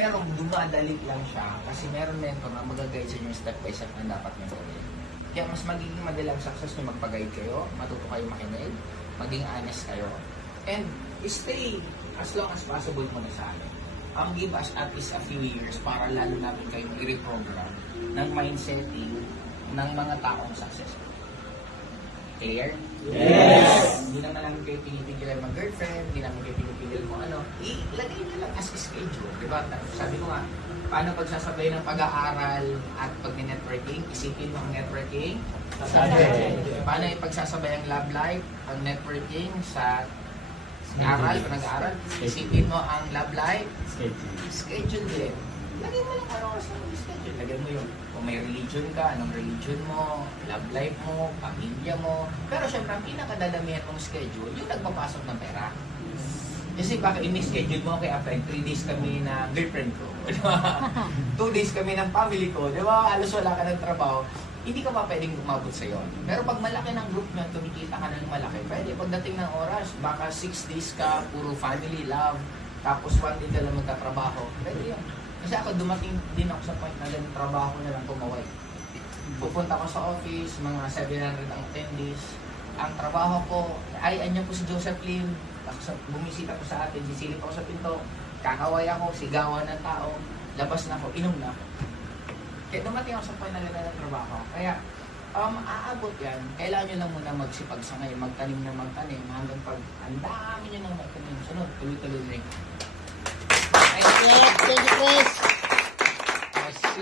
Pero dumadali lang siya kasi meron mentor na mag-guide sa inyo step by step na dapat nyo gawin. Kaya mas magiging madali ang success nyo magpag-guide kayo, matuto kayo makinig, maging honest kayo, and stay as long as possible muna sa akin. Give us at least a few years para lalo natin kayong i-reprogram ng mindsetting ng mga taong successful. Clear? Yes! Hindi naman namin kayo pinipigilan mag-girlfriend, hindi namin kayo pinipigilan kung ano. Ilagay nyo lang as schedule. Diba? Sabi ko nga, paano pagsasabay ng pag-aaral at pag-networking? Isipin mo ang networking. Paano ipagsasabay ang love life, ang networking sa aral, nag-aaral? Isipin mo ang love life. Schedule din. Lagay mo lang oras ng schedule. Lagay mo yung kung may religion ka, anong religion mo, love life mo, pamilya mo. Pero syempre, ang pinakadadamihan mong schedule, yung nagpapasok ng pera. Kasi baka ini-schedule mo kay friend, 3 days kami na girlfriend ko. 2 days kami ng family ko. Di ba? Halos wala ka ng trabaho. Hindi ka pa pwedeng umabot sa yon. Pero pag malaki ng group nyo, tumikita ka ng malaki, pwede. Pagdating ng oras, baka 6 days ka, puro family, love, tapos 1 day ka lang magtatrabaho. Pwede yun. Kasi ako dumating din ako sa point na ganun, trabaho ko na lang tumaway. Pupunta ko sa office, mga 700 ang attendees. Ang trabaho ko, ay, anyan po si Joseph Lim. Bumisita ko sa atin, sisilip ako sa pinto, kakaway ako, sigawan ng tao, labas na ako, inom na ako. Kaya dumating ako sa point na ganun ng trabaho. Kaya, aabot yan. Kailangan nyo lang muna magsipag-sangay, magtanim na magtanim, hanggang pag ang dami nyo nang magtanim. Sunod, tuloy-tuloy rin. Thank you, Chris.